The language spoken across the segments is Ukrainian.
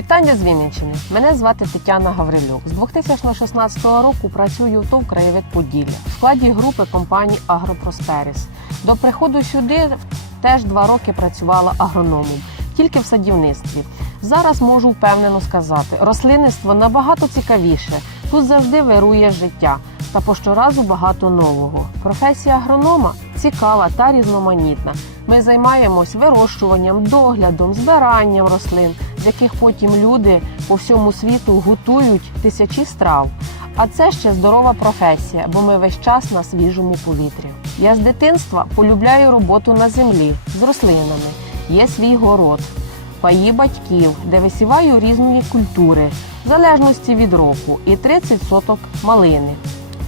Вітання з Вінниччини. Мене звати Тетяна Гаврилюк. З 2016 року працюю в ТОВ «Краєвид Поділля в складі групи компаній Агропросперіс. До приходу сюди теж два роки працювала агрономом, тільки в садівництві. Зараз можу впевнено сказати, рослинництво набагато цікавіше. Тут завжди вирує життя та по щоразу багато нового. Професія агронома цікава та різноманітна. Ми займаємось вирощуванням, доглядом, збиранням рослин, з яких потім люди по всьому світу готують тисячі страв. А це ще здорова професія, бо ми весь час на свіжому повітрі. Я з дитинства полюбляю роботу на землі з рослинами. Є свій город, паї батьків, де висіваю різні культури, в залежності від року, і 30 соток малини.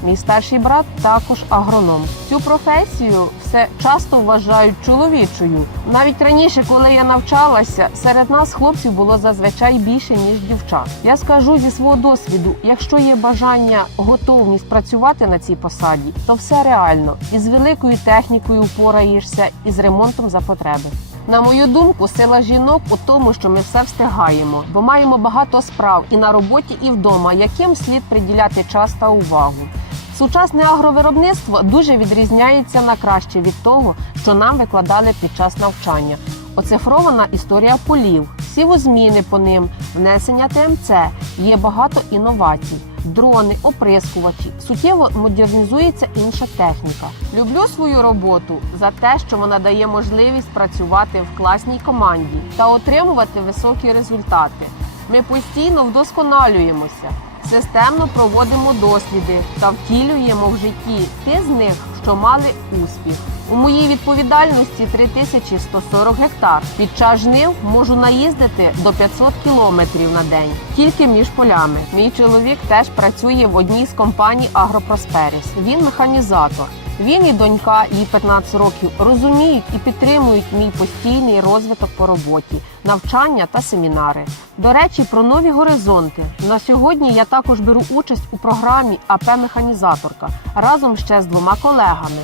Мій старший брат також агроном. Цю професію все часто вважають чоловічою. Навіть раніше, коли я навчалася, серед нас хлопців було зазвичай більше ніж дівчат. Я скажу зі свого досвіду: якщо є бажання, готовність працювати на цій посаді, то все реально і з великою технікою впораєшся, і з ремонтом за потреби. На мою думку, сила жінок у тому, що ми все встигаємо, бо маємо багато справ і на роботі, і вдома, яким слід приділяти час та увагу. Сучасне агровиробництво дуже відрізняється на краще від того, що нам викладали під час навчання. Оцифрована історія полів, сівозміни по ним, внесення ТМЦ. Є багато інновацій. Дрони, оприскувачі, суттєво модернізується інша техніка. Люблю свою роботу за те, що вона дає можливість працювати в класній команді та отримувати високі результати. Ми постійно вдосконалюємося, системно проводимо досліди та втілюємо в житті ті з них, що мали успіх. У моїй відповідальності 3140 гектар. Під час жнив можу наїздити до 500 кілометрів на день тільки між полями. Мій чоловік теж працює в одній з компаній Агропросперіс. Він механізатор. Він і донька, їй 15 років, розуміють і підтримують мій постійний розвиток по роботі, навчання та семінари. До речі, про нові горизонти. На сьогодні я також беру участь у програмі АП Механізаторка разом ще з двома колегами.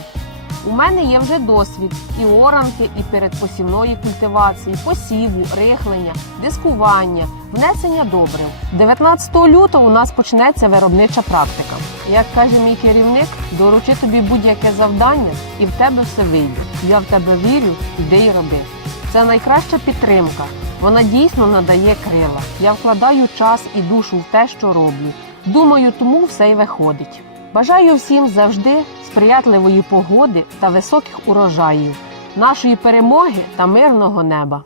У мене є вже досвід і оранки, і передпосівної культивації, посіву, рихлення, дискування, внесення добрив. 19 лютого у нас почнеться виробнича практика. Як каже мій керівник, доручи тобі будь-яке завдання, і в тебе все вийде. Я в тебе вірю, йди й роби. Це найкраща підтримка. Вона дійсно надає крила. Я вкладаю час і душу в те, що роблю. Думаю, тому все й виходить. Бажаю всім завжди сприятливої погоди та високих урожаїв, нашої перемоги та мирного неба.